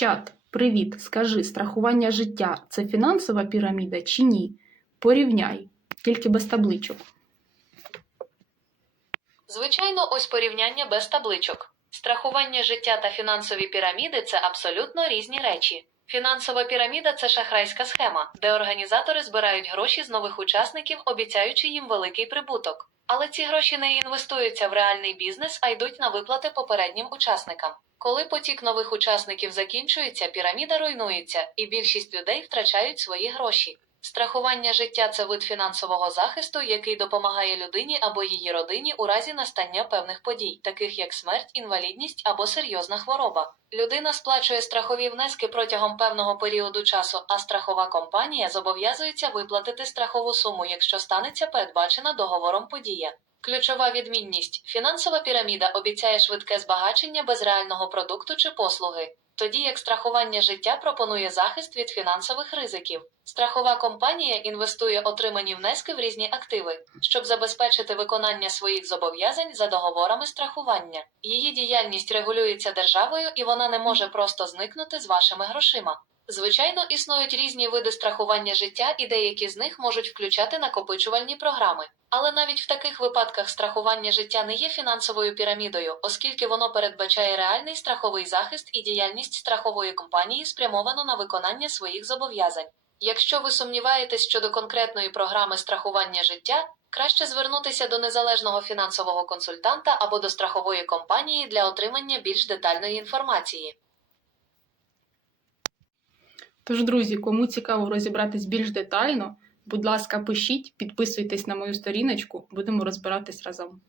Чат, привіт. Скажи, страхування життя це фінансова піраміда чи ні? Порівняй, тільки без табличок. Звичайно, ось порівняння без табличок. Страхування життя та фінансові піраміди це абсолютно різні речі. Фінансова піраміда це шахрайська схема, де організатори збирають гроші з нових учасників, обіцяючи їм великий прибуток. Але ці гроші не інвестуються в реальний бізнес, а йдуть на виплати попереднім учасникам. Коли потік нових учасників закінчується, піраміда руйнується, і більшість людей втрачають свої гроші. Страхування життя це вид фінансового захисту, який допомагає людині або її родині у разі настання певних подій, таких як смерть, інвалідність або серйозна хвороба. Людина сплачує страхові внески протягом певного періоду часу, а страхова компанія зобов'язується виплатити страхову суму, якщо станеться передбачена договором подія. Ключова відмінність: фінансова піраміда обіцяє швидке збагачення без реального продукту чи послуги. Тоді як страхування життя пропонує захист від фінансових ризиків. Страхова компанія інвестує отримані внески в різні активи, щоб забезпечити виконання своїх зобов'язань за договорами страхування. Її діяльність регулюється державою і вона не може просто зникнути з вашими грошима. Звичайно, існують різні види страхування життя, і деякі з них можуть включати накопичувальні програми. Але навіть в таких випадках страхування життя не є фінансовою пірамідою, оскільки воно передбачає реальний страховий захист і діяльність страхової компанії спрямовану на виконання своїх зобов'язань. Якщо ви сумніваєтесь щодо конкретної програми страхування життя, краще звернутися до незалежного фінансового консультанта або до страхової компанії для отримання більш детальної інформації. Тож, друзі, кому цікаво розібратись більш детально, будь ласка, пишіть, підписуйтесь на мою сторіночку, будемо розбиратись разом.